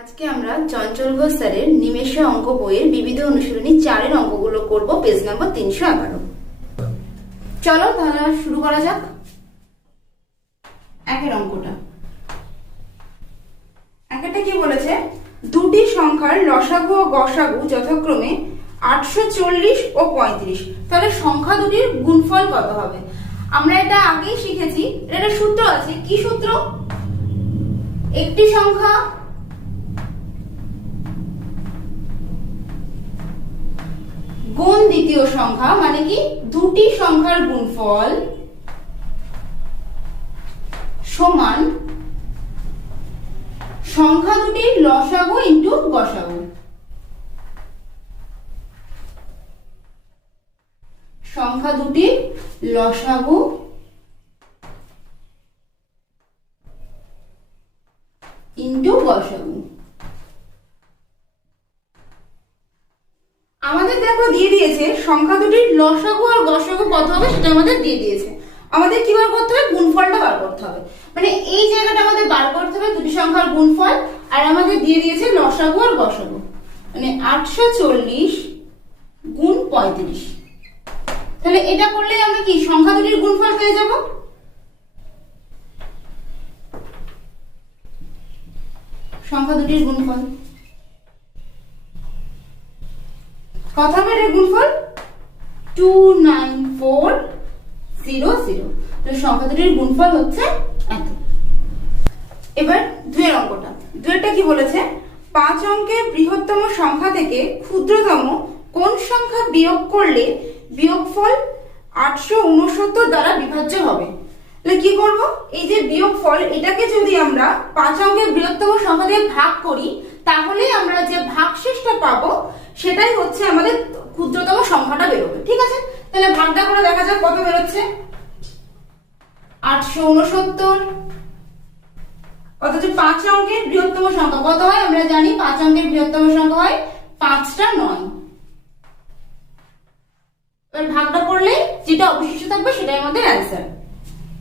আজকে আমরা চঞ্চল ঘোষ স্যারের নিমেষে অঙ্ক বইয়ের বিবিধ অনুশীলনী 4 এর অঙ্কগুলো করব পেজ নাম্বার 311। চলো তাহলে শুরু করা যাক। একের অঙ্কটা একটা কি বলেছে, দুটি সংখ্যার লসাগু ও গসাগু যথাক্রমে 840 ও 35। তাহলে সংখ্যা দুটির গুণফল কত হবে? আমরা এটা আগেই শিখেছি, এটা সূত্র আছে। কি সূত্র? একটি সংখ্যা গুণ দ্বিতীয় সংখ্যা, মানে কি দুটি সংখ্যার গুণফল সমান সংখ্যা দুটির লসাগু ইনটু গসাগু। সংখ্যা দুটির লসাগু ইনটু গসাগু। আমাদের দেখো দিয়ে দিয়েছে সংখ্যা দুটির লসাগু আর গসাগু কত হবে সেটা আমাদের দিয়ে দিয়েছে। আমাদের কি বার করতে হবে? গুণফলটা বার করতে হবে। মানে এই জায়গাটা আমাদের বার করতে হবে দুটি সংখ্যার গুণফল, আর আমাদের দিয়ে দিয়েছে লসাগু আর গসাগু। মানে 840 গুণ 35। তাহলে এটা করলে আমরা কি সংখ্যা দুটির গুণফল পেয়ে যাব। সংখ্যা দুটির গুণফল কত হবে? এর গুণফল 29400। তো সংখ্যা দুটির গুণফল হচ্ছে এত। এবার দুয়ের অঙ্কটা, দুয়েরটা কি বলেছে, 5 অঙ্কের বৃহত্তম সংখ্যা থেকে ক্ষুদ্রতম কোন সংখ্যা বিয়োগ করলে বিয়োগফল 869 দ্বারা বিভাজ্য হবে। তাহলে কি করব? এই যে বিয়োগফল, এটাকে যদি আমরা 5 অঙ্কের বৃহত্তম সংখ্যা দিয়ে ভাগ করি, তাহলে আমরা যে ভাগশেষটা পাবো সেটাই হচ্ছে আমাদের ক্ষুদ্রতম সংখ্যাটা বেরোবে। ঠিক আছে, তাহলে ভাগটা করে দেখা যাক কত বেরোচ্ছে। 869 অথচ 5 অঙ্কের বৃহত্তম সংখ্যা কত হয় আমরা জানি। 5 অঙ্কের বৃহত্তম সংখ্যা হয় 5টা 9। এবার ভাগটা করলে যেটা অবশিষ্ট থাকবে সেটাই আমাদের অ্যান্সার।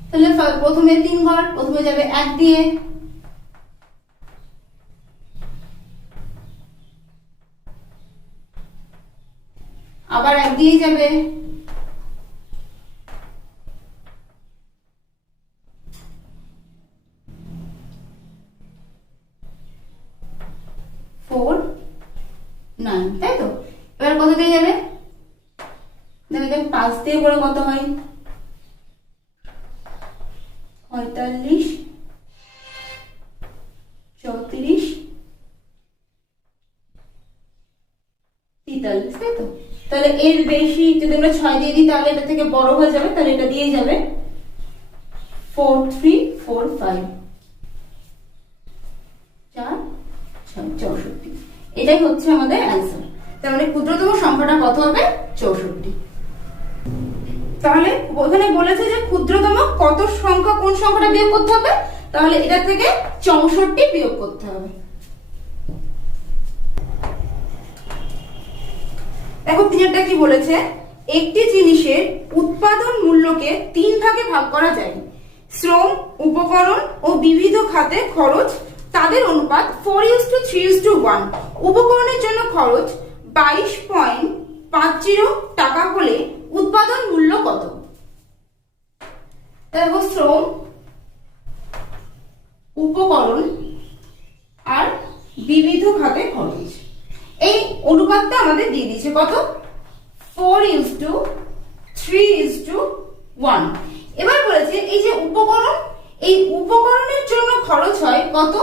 তাহলে প্রথমে 3 ঘর, প্রথমে যাবে 1 দিয়ে, আবার 1 দিয়ে যাবে, ফোর 9, তাই তো? এবার কত দিয়ে যাবে? দেখেন 5 দিয়ে করে কত হয়? 45, 34, 43, তাই তো? তাহলে এর বেশি যদি আমরা 6 দিয়ে দিই তাহলে এটা থেকে বড় হয়ে যাবে, তাহলে এটা দিয়ে যাবে 4345, 4 6 64। এটাই হচ্ছে আমাদের অ্যান্সার। তার মানে ক্ষুদ্রতম সংখ্যাটা কত হবে? 64। তাহলে ওখানে বলেছে যে ক্ষুদ্রতম কত সংখ্যা কোন সংখ্যাটা বিয়োগ করতে হবে, তাহলে এটা থেকে 64 বিয়োগ করতে হবে। দেখো তিনটা কি বলেছে, একটি জিনিসের উৎপাদন মূল্যকে 3 ভাগে ভাগ করা যায়। শ্রম, উপকরণ ও বিবিধ খাতে খরচ তাদের অনুপাত 4:3:1। উপকরণের জন্য খরচ 22.50 টাকা হলে উৎপাদন মূল্য কত? দেখো শ্রম, উপকরণ আর বিবিধ খাতে খরচ, এই অনুপাতটা আমাদের দিয়ে দিয়েছে কত? 4:3:1। এবার বলেছে এই যে উপকরণ, এই উপকরণের জন্য খরচ হয় কত?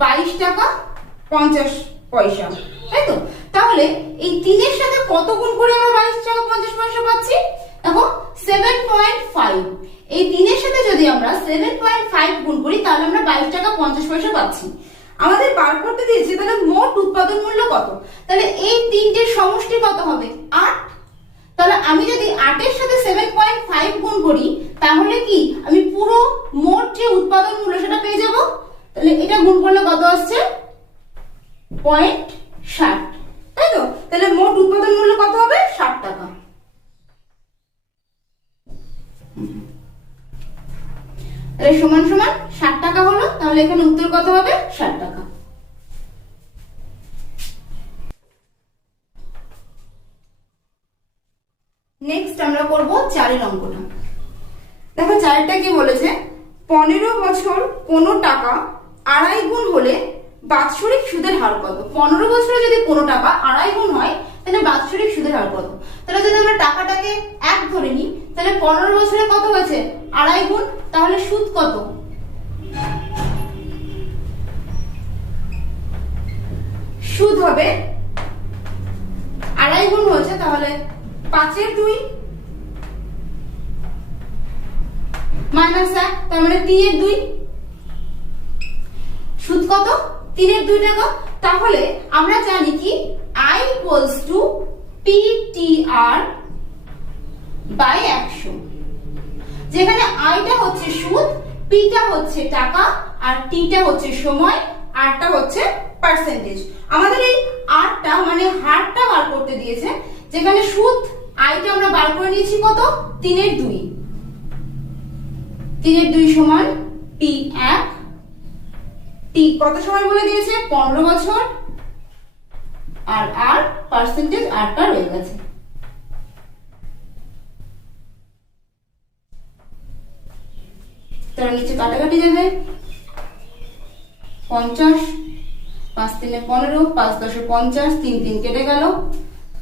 22 টাকা 50 পয়সা, তাই তো? তাহলে এই 3 এর সাথে কত গুণ করে আমরা 22 টাকা 50 পয়সা পাচ্ছি? দেখো 7.5। এই 3 এর সাথে যদি আমরা 7.5 গুণ করি তাহলে আমরা 22 টাকা 50 পয়সা পাচ্ছি। আমাদের বার করতে দিয়েছে তাহলে মোট উৎপাদন মূল্য কত? তাহলে এই তিনটের সমষ্টি কত হবে? 8। তাহলে আমি যদি 8 এর সাথে 7.5 গুণ করি তাহলে কি আমি পুরো মোট যে উৎপাদন মূল্য সেটা পেয়ে যাব। তাহলে এটা গুণ করলে কত আসছে? 0.60, তাই তো? তাহলে মোট উৎপাদন মূল্য কত হবে? 60 টাকা। তাহলে সমান সমান 60 টাকা তাহলে এখানে উত্তর কত হবে? 60 টাকা। নেক্সট আমরা করব 4 অঙ্কটা। দেখো 4টা কি বলেছে, 15 বছর কোনো টাকা আড়াই গুণ হলে বাৎসরিক সুদের হার কত? 15 বছরে যদি কোনো টাকা আড়াই গুণ হয় তাহলে বাৎসরিক সুদের হার কত? তাহলে যদি আমরা টাকাটাকে 1 ধরে নিই তাহলে 15 বছরে কত হয়েছে? আড়াই গুণ, তাহলে সুদ কত? সুদ হবে আড়াই গুণ হয়েছে, তাহলে 5 এর 2 মাইনাস 1, তার মানে 3 এর 2। সুদ কত? 3 এর 2 টাকা। তাহলে আমরা জানি কি I equals to PTR by 100, যেখানে I টা হচ্ছে সুদ, P টা হচ্ছে টাকা, আর T টা হচ্ছে সময়, R টা হচ্ছে পার্সেন্টেজ। আমাদের এই R টা মানে হারটা বার করতে দিয়েছে, যেখানে সুদ I টা আমরা বার করে নিয়েছি কত? 3 এর 2। 3 এর 2 সমান P1, T কত সময় বলে দিয়েছে? 15 বছর, আর R পার্সেন্টেজ, R টা রয়ে গেছে। তার নিচে কাটাকাটি যাবে, 50, 5 3 15, 5 10 50, 3 3 কেটে গেল,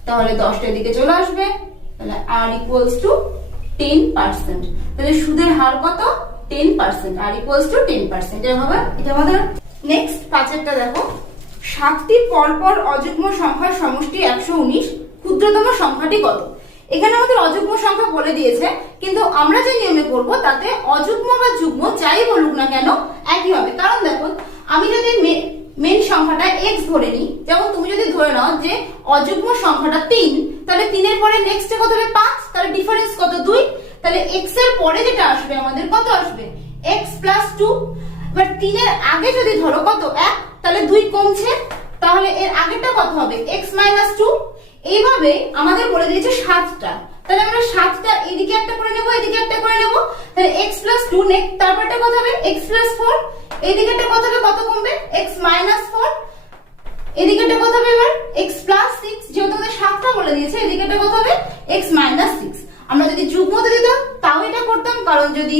তাহলে 10টা দিকে চলে আসবে, তাহলে R ইকুয়ালস টু 10%। তাহলে সুদের হার কত? 10%। R equals to 10%। এটা আমাদের নেক্সট 5এরটা দেখো, 7টি পরপর অযুগ্ম সংখ্যার সমষ্টি 119, ক্ষুদ্রতম সংখ্যাটি কত? এখানে আমাদের অযুগ্ম সংখ্যা বলে দিয়েছে, কিন্তু আমরা যে নিয়মে করব তাতে অযুগ্ম বা যুগ্ম যাই বলুক না কেন একই হবে। কারণ দেখো, আমি যদি মেন সংখ্যাটা x ধরে নিই, যেমন তুমি যদি ধরে নাও যে অযুগ্ম সংখ্যাটা 3, তাহলে 3 এর পরে নেক্সটে কত হবে? 5, তাহলে ডিফারেন্স কত? 2। তাহলে x এর পরে যেটা আসবে আমাদের কত আসবে? x plus 2। এবার 3 এর আগে যদি ধরো কত? 1, তাহলে 2 কমছে, তাহলে এর আগেরটা কত হবে? x minus 2। এইভাবে আমাদের বলে দিয়েছে 7টা, তাহলে আমরা 7টা এদিকে একটা করে নেব, এদিকে একটা করে নেব, তাহলে x প্লাস 2, নেক্সট তারপরটা কত হবে? x প্লাস 4, এদিকেটা কত হবে? কত কমবে? x মাইনাস 4, এদিকেটা কত হবে? এবার x প্লাস 6, যেহেতু আমাদের 7টা বলে দিয়েছে, এদিকেটা কত হবে? x minus 6। আমরা যদি যুগ্মতে দিতাম তাও এটা করতাম, কারণ যদি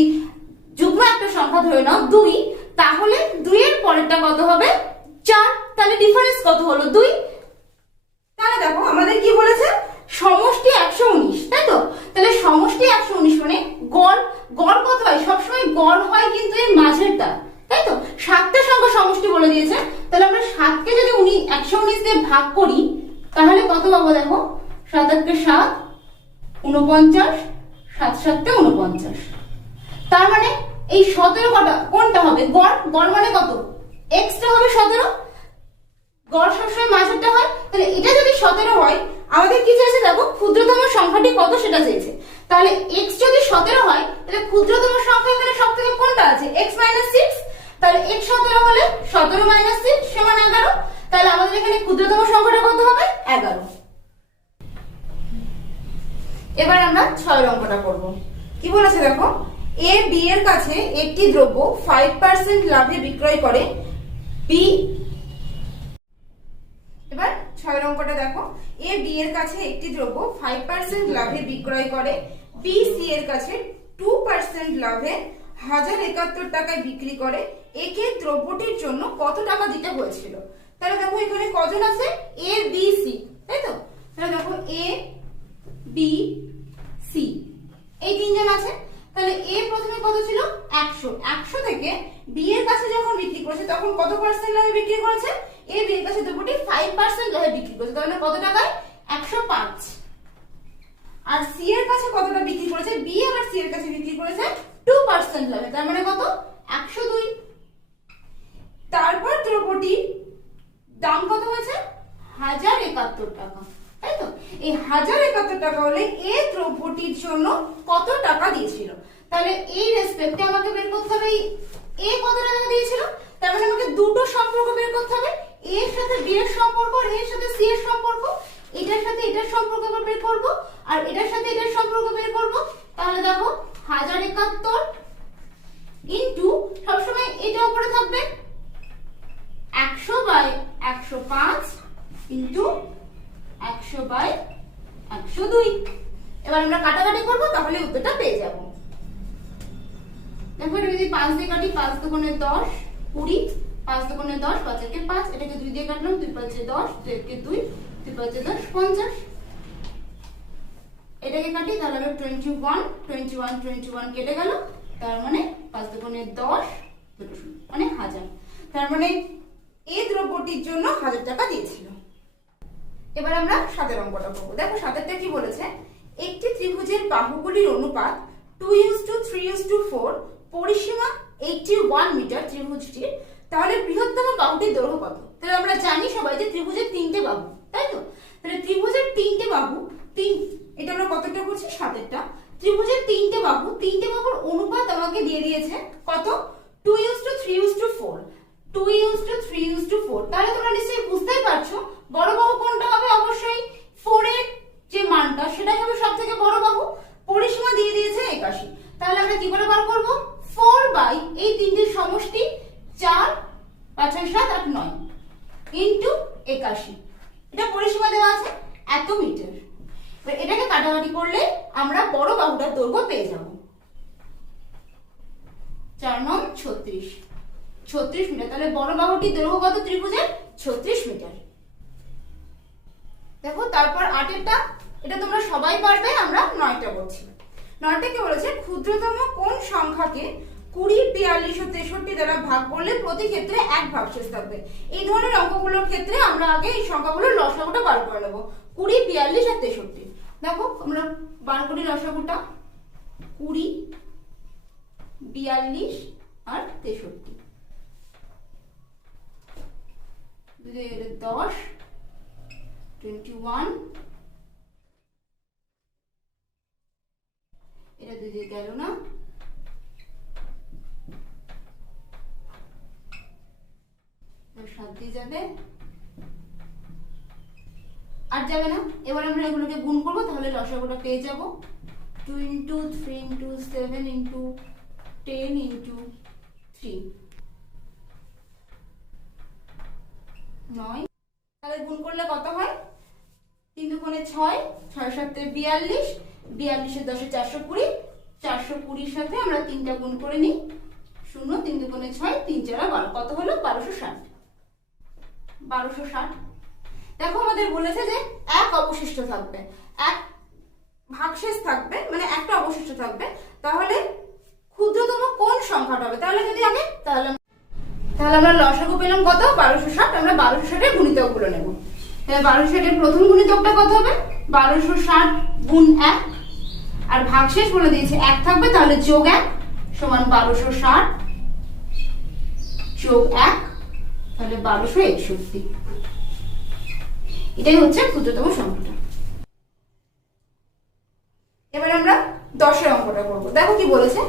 যুগ্ম একটা সংখ্যা ধরে নাও 2, তাহলে 2 এর পরেরটা কত হবে? 4, তাহলে ডিফারেন্স কত হলো? 2। তাহলে দেখো আমাদের কি বলেছে? সমষ্টি 119, তাই তো? তাহলে সমষ্টি 119 মানে গড় কত হয়? সবসময় গড় হয় কিন্তু এর মাঝেরটা, তাই তো? 7টা সংখ্যা সমষ্টি বলে দিয়েছে, তাহলে আমরা 7কে যদি 119 দিয়ে ভাগ করি তাহলে কত পাবো? দেখো, 7 8 7, 49, 7 7 49। তার মানে এই 17 কটা কোনটা হবে? গড় মানে কত? x টা হবে 17, গড় সবসময় মাঝেরটা হয়। তাহলে এটা যদি 17 হয়, আমাদের কি চাইছে? দেখো, ক্ষুদ্রতম সংখ্যাটি কত সেটা চাইছে। তাহলে x যদি 17 হয়, তাহলে ক্ষুদ্রতম সংখ্যা এখানে সবথেকে কোনটা আছে? x minus 6। তাহলে x 17 হলে 17 মাইনাস 6 সমান 11। তাহলে আমাদের এখানে ক্ষুদ্রতম সংখ্যাটা কত হবে? 11। এবার আমরা 6 অঙ্কটা করব। কি বলেছে দেখো, a b এর কাছে একটি দ্রব্য 5% লাভে বিক্রয় করে, b। এবার 6 অঙ্কটা দেখো, a b এর কাছে একটি দ্রব্য 5% লাভে বিক্রয় করে, b c এর কাছে 2% লাভে 1071 টাকায় বিক্রি করে, একে দ্রব্যটির জন্য কত টাকা দিতে হয়েছিল? তাহলে দেখো এখানে কজন আছে? a b c, তাই তো? তাহলে দেখো a b c এই তিনজন আছে। তাহলে a প্রথমে কত ছিল? 100 থেকে b এর কাছে যখন বিক্রি করেছে তখন কত পার্সেন্ট লাভে বিক্রি করেছে? a b এর কাছে দ্রব্যটি 5% লাভে বিক্রি করেছে, তাহলে কত টাকায়? 105। আর c এর কাছে কতটা বিক্রি করেছে? b আবার c এর কাছে বিক্রি করেছে 2% লাভে, তার মানে কত? 102। তারপর দ্রব্যটির দাম কত হয়েছে? 1071 টাকা, তাই তো? এই 1071 টাকা হলে এই দ্রব্যটির জন্য কত টাকা দিয়েছিল? তাহলে এই রেসপেক্টে আমাকে বের করতে হবে এ কত টাকা দিয়েছিল। তার মানে আমাকে দুটো সম্পর্ক বের করতে হবে, এ এর সাথে বি এর সম্পর্ক আর এর সাথে সি এর সম্পর্ক। এটার সাথে এটার সম্পর্ক বের করব আর এটার সাথে এটার সম্পর্ক বের করব। তাহলে দেখো 1071 ইন্টু সবসময় এটা উপরে থাকবে 100/105 ইন্টু 100/102। এবার আমরা কাটাকাটি করবো, তাহলে উত্তরটা পেয়ে যাব। দেখো এটা যদি 5 দিয়ে কাটি, 5 দুগুণে 10 20, 5 দুগুণে 10, 5 একে 5, এটাকে 2 দিয়ে কাটলাম, 2 5 10, 2 একে 2, 2 5 10 50। এটাকে কাটি তাহলে হবে 21, 21 21 কেটে গেল, তার মানে 5 দুগুণে 10 দুটো শূন্য মানে 1000। তার মানে এই দ্রব্যটির জন্য 1000 টাকা দিয়েছিল। এবার আমরা 7 অঙ্কটা করব। দেখো 7টা কি বলেছে, একটি ত্রিভুজের বাহুগুলির অনুপাত 2:3:4, পরিসীমা 81 মিটার ত্রিভুজটির, তাহলে বৃহত্তম বাহুটির দৈর্ঘ্য কত? তাহলে আমরা জানি সবাই যে ত্রিভুজের 3টে বাহু, তাই তো? তাহলে ত্রিভুজের 3টে বাহু, এটা আমরা কতটা করছি? 7টা। ত্রিভুজের 3টে বাহুর অনুপাত আমাকে দিয়ে দিয়েছে কত? 2:3:4, 2:3:4। তাহলে তোমরা নিশ্চয়ই বুঝতেই পারছো বড় বাহু কোনটা হবে। অবশ্যই 4 এর যে মানটা সেটাই হবে সবথেকে বড় বাহু। পরিসীমা দিয়ে দিয়েছে 81। তাহলে আমরা কি করে বার করব? 4 এই তিনটির সমষ্টি 4 5 7 8 9 ইনটু 81। এটা পরিসীমা দেওয়া আছে এত মিটার। এটাকে কাটাকাটি করলে আমরা বড় বাহুটার দৈর্ঘ্য পেয়ে যাব। 4 9 36 মিটার। তাহলে বড় বাহুটির দৈর্ঘ্য কত ত্রিভুজের? 36 মিটার। দেখো তারপর 8এরটা, এটা তোমরা সবাই পারবে। আমরা 9টা বলছি। 9টা কি বলেছে, ক্ষুদ্রতম কোন সংখ্যাকে 20 42 ও 63 দ্বারা ভাগ করলে প্রতি ক্ষেত্রে এক ভাগশেষ থাকবে। এই ধরনের অঙ্কগুলোর ক্ষেত্রে আমরা আগে এই সংখ্যাগুলোর লসাগুটা বার করে নেব। 20 42 আর 63। দেখো আমরা বার করি লসাগুটা। 20 42 আর 63, 10 21, এটা 2 দিয়ে গেল না, 7 দিয়ে যাবে, আর যাবে না। এবার আমরা এগুলোকে গুণ করব, তাহলে লসাগুটা পেয়ে যাব। 2 × 3 × 7 × 10 × 3 9। তাহলে গুণ করলে কত হয়? 3 দুগুণে 6, 6 7 42, 42 এর 10 420, 420 সাথে আমরা 3টা গুণ করে নিই। 0 3 দুগুণে 6, 3 4 12, কত হলো? 1260। 1260। দেখো আমাদের বলেছে যে এক অবশিষ্ট থাকবে, এক ভাগশেষ থাকবে, মানে একটা অবশিষ্ট থাকবে। তাহলে ক্ষুদ্রতম কোন সংখ্যাটা হবে? তাহলে যদি আগে তাহলে আমরা লসাগু পেলাম কত? 1260। আমরা 1260 এর গুণিতকগুলো নেব। তাহলে 1260 এর প্রথম গুণিতকটা কত হবে? 1260 গুণ 1, আর ভাগশেষ বলে দিয়েছে 1 থাকবে, তাহলে যোগ 1 সমান 1260 যোগ 1, তাহলে 1261। এটাই হচ্ছে ক্ষুদ্রতম সংখ্যাটা। এবার আমরা 10 এর অঙ্কটা করব। দেখো কি বলেছে,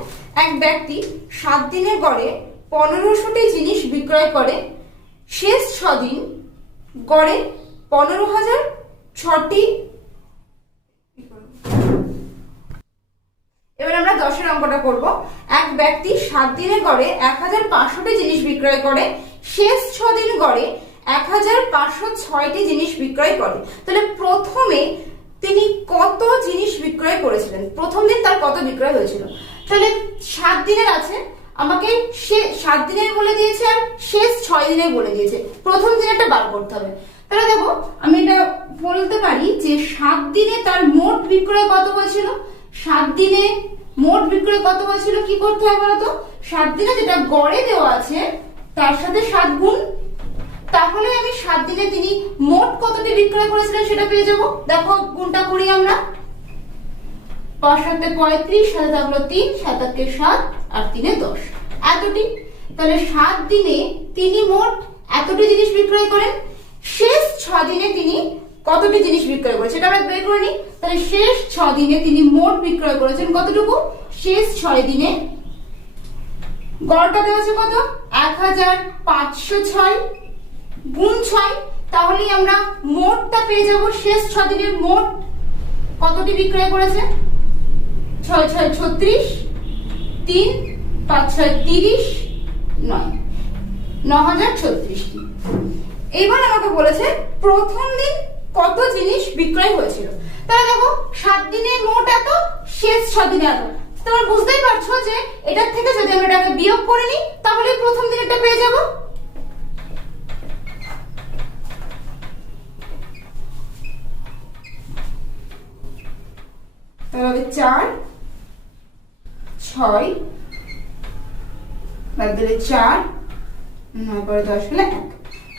এক ব্যক্তি 7 দিনে গড়ে 1500টি জিনিস বিক্রয় করে, শেষ 6 দিন গড়ে 15,006টি। এবার আমরা 10 এর অঙ্কটা করব। এক ব্যক্তি 7 দিনে গড়ে 1500টি জিনিস বিক্রয় করে, শেষ 6 দিন গড়ে 1506টি জিনিস বিক্রয় করে। তাহলে প্রথমে তিনি কত জিনিস বিক্রয় করেছিলেন? প্রথম দিন তার কত বিক্রয় হয়েছিল? তাহলে 7 দিনের আছে, আমাকে 7 দিনের বলে দিয়েছে আর শেষ 6 দিনের বলে দিয়েছে। প্রথম দিনেরটা বার করতে হবে। তাহলে দেখো আমি এটা বলতে পারি যে 7 দিনে তার মোট বিক্রয় কত হয়েছিল? 7 দিনে মোট বিক্রয় কত হয়েছিল? কি করতে হবে বলতো? 7 দিনে যেটা গড়ে দেওয়া আছে তার সাথে 7 গুণ, তাহলে আমি 7 দিনে তিনি মোট কতটি বিক্রয় করেছিলেন সেটা পেয়ে যাব। দেখো গুণটা করি আমরা। 5 7 35, 7 থাকলো 3, 7 8 7 আর 3 10, এতটি। তাহলে 7 দিনে তিনি মোট এতটি জিনিস বিক্রয় করেন। শেষ 6 দিনে তিনি কতটি জিনিস বিক্রয় করেছেন সেটা আমরা বের করে নিই। তাহলে শেষ 6 দিনে তিনি মোট বিক্রয় করেছেন কতটুকু? শেষ 6 দিনে গড়টা দেওয়া আছে কত? 1506 গুণ 6, তাহলেই আমরা মোটটা পেয়ে যাব। শেষ 6 দিনের মোট কতটি বিক্রয় করেছে? 6 6 36, 3 5 6 30, 9 9036টি। এইবার আমাকে বলেছে প্রথম দিন কত জিনিস বিক্রয় হয়েছিল। তাহলে দেখো 7 দিনে মোট এত, শেষ 6 দিনে এত। তোমরা বুঝতেই পারছো যে এটার থেকে যদি আমরা এটাকে বিয়োগ করে নিই তাহলে প্রথম দিনেরটা পেয়ে যাব। তাহলে 4 6 বাদ দিলে 4 9 পরে 10 হলে 1।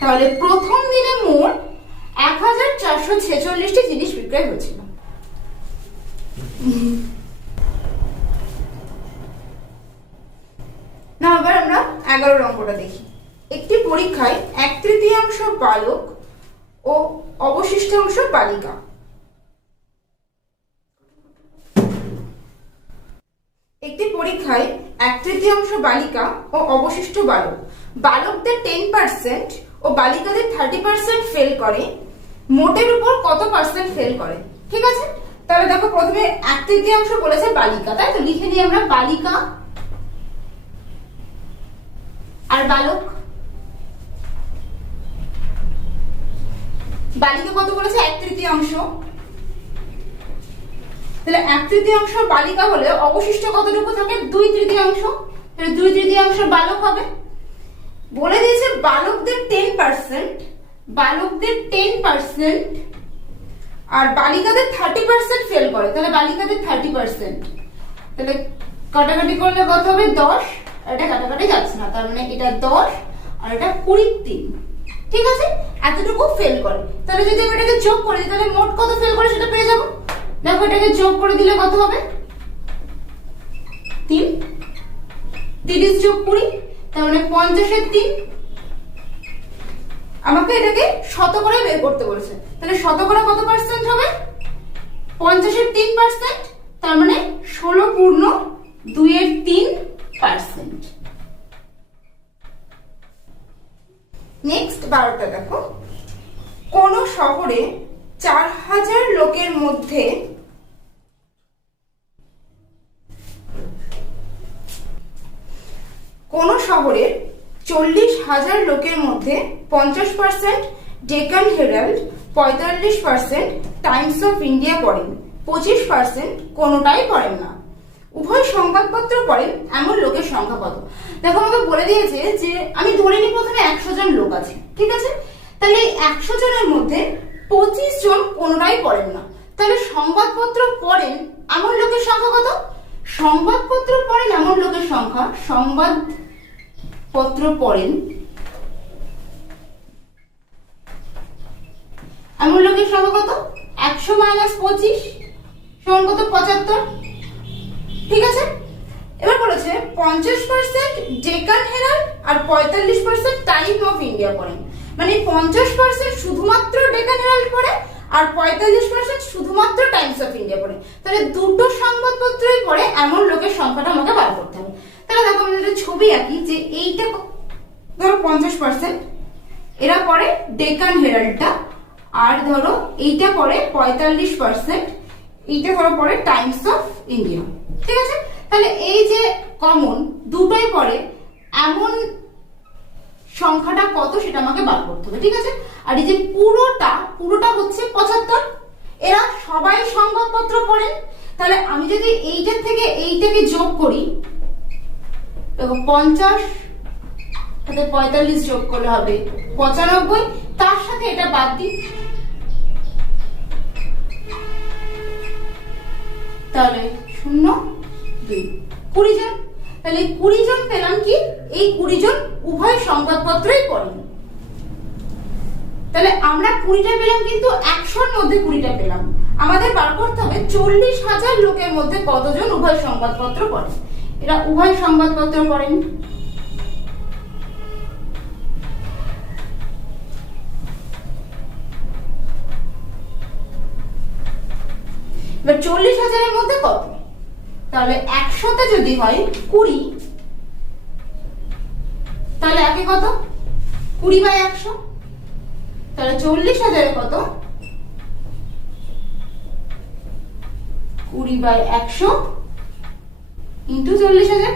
তাহলে প্রথম দিনে মোট 1446টি জিনিস বিক্রয় হয়েছিল। না, এবার আমরা 11 অঙ্কটা দেখি। একটি পরীক্ষায় 1/3 বালক ও অবশিষ্ট অংশ বালিকা। একটি পরীক্ষায় 1/3 বালিকা ও অবশিষ্ট বালক, বালকদের 10% ও বালিকাদের 30% ফেল করে, মোটের উপর কত পার্সেন্ট ফেল করে? ঠিক আছে, তাহলে দেখো প্রথমে 1/3 বলেছে বালিকা, তাই তো লিখে নিই আমরা বালিকা আর বালক। বালিকা কত বলেছে? 1/3। তাহলে 1/3 বালিকা হলে অবশিষ্ট কতটুকু থাকে? 2/3। তাহলে 2/3 বালক হবে। বলে দিয়েছে বালকদের 10%, বালকদের 10% আর বালিকাদের 30% ফেল করে, তাহলে বালিকাদের 30%। তাহলে কাটাকাটি করলে কত হবে? 10। এটা কাটাকাটি যাচ্ছে না, তার মানে এটা 10 আর এটা 20। ঠিক আছে, এতটুকু ফেল করে। তাহলে যদি আমি এটাকে যোগ করি তাহলে মোট কত ফেল করে সেটা পেয়ে যাব। দেখো এটাকে যোগ করে দিলে কত হবে? 3 30 যোগ 20, তার মানে 50 এর 3। আমাকে এটাকে শতকরা বের করতে বলেছে, তাহলে শতকরা কত পার্সেন্ট হবে? 50 এর 3%, তার মানে 16/2/3%। নেক্সট 12টা দেখো। কোন শহরে 4000 লোকের মধ্যে কোন শহরের 40,000 লোকের মধ্যে 50% Deccan Herald, 45% Times of India পড়েন, 25% কোনোটাই পড়েন না। উভয় সংবাদপত্র পড়েন এমন লোকের সংখ্যা কত? দেখো আমাকে বলে দিয়েছে যে আমি ধরে নিই প্রথমে 100 জন লোক আছে, ঠিক আছে? তাহলে 100 জনের মধ্যে 25 জন কোনোটাই পড়েন না। তাহলে সংবাদপত্র পড়েন এমন লোকের সংখ্যা কত? সংবাদপত্র পড়েন এমন লোকের সংখ্যা, সংবাদপত্র পড়েন এমন লোকের সংখ্যা কত? 100 - 25 সমান কত? 75। ঠিক আছে, এবার বলেছে 50% ডেকান হেরাল্ড আর 45% টাইম অফ ইন্ডিয়া পড়েন। মানে 50% শুধুমাত্র ডেকান হেরাল্ড পড়ে আর 45% শুধুমাত্র টাইমস অফ ইন্ডিয়া পড়ে। তাহলে দুটো সংবাদপত্রই পড়ে এমন লোকের সংখ্যাটা আমাকে বার করতে হবে। তাহলে দেখো আমি একটা ছবি আঁকি যে এইটা ধরো 50% এরা পড়ে ডেকান হেরাল্ডটা, আর ধরো এইটা পড়ে 45%, এইটা ধরো পড়ে টাইমস অফ ইন্ডিয়া। ঠিক আছে, তাহলে এই যে কমন দুটোই পড়ে এমন সংখ্যাটা কত সেটা আমাকে বার করতে হবে। ঠিক আছে, আর এই যে পুরোটা হচ্ছে 75, এরা সবাই সংবাদপত্র পড়েন। তাহলে আমি যদি এইটার থেকে এইটাকে যোগ করি, দেখো 50 সাথে 45 যোগ করলে হবে 95, তার সাথে এটা বাদ দিই তাহলে 0 2 20 জন। তাহলে 20 জন পেলাম কি? এই 20 জন উভয় সংবাদপত্রই পড়েন। তাহলে আমরা 20টা পেলাম, কিন্তু 100-র মধ্যে 20টা পেলাম। আমাদের বার করতে হবে 40,000 লোকের মধ্যে কতজন উভয় সংবাদপত্র পড়েন। এরা উভয় সংবাদপত্র পড়েন। এবার 40,000-এর মধ্যে কত? তাহলে 100-তে যদি হয় 20, তাহলে একে কত? 20/100। তাহলে 40,000-এ কত? 20/100 ইন্টু 40,000।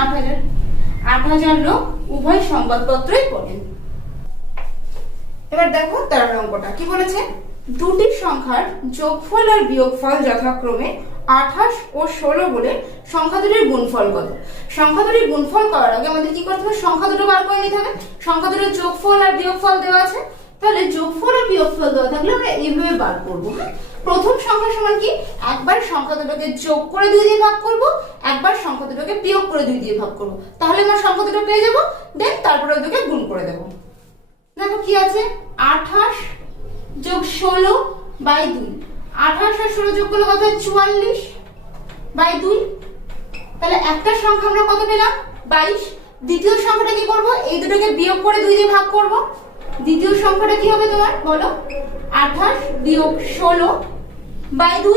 8,000। 8,000 লোক উভয় সংবাদপত্রই পড়েন। এবার দেখো 13 অঙ্কটা কি বলেছে, দুটি সংখ্যার যোগফল আর বিয়োগফল যথাক্রমে 28 ও 16 বলে সংখ্যা দুটির গুণফল কত। সংখ্যা দুটির গুণফল করার আগে আমাদের কি করতে হবে, সংখ্যা দুটো বার করে নিতে হবে। সংখ্যা দুটোর যোগফল আর বিয়োগফল দেওয়া আছে, তাহলে যোগফল আর বিয়োগফল দেওয়া থাকলে আমরা এইভাবে বার করব। প্রথম সংখ্যা সমান কি, একবার সংখ্যা দুটোকে যোগ করে 2 দিয়ে ভাগ করব, একবার সংখ্যা দুটোকে বিয়োগ করে 2 দিয়ে ভাগ করব, তাহলে আমরা সংখ্যা দুটো পেয়ে যাব। দেন তারপরে ওদেরকে গুণ করে দেব। দেখো কি আছে, 28 যোগ 16 বাই 2। 28 আর 16 যোগ করলে কত হয়, 44 বাই 2। তাহলে একটা সংখ্যা আমরা কত পেলাম, 22। দ্বিতীয় সংখ্যাটা কি করব, এই দুটোকে বিয়োগ করে 2 দিয়ে ভাগ করব। দ্বিতীয় সংখ্যাটা কি হবে তোমার বলো, 28 বিয়োগ 16 বাই 2,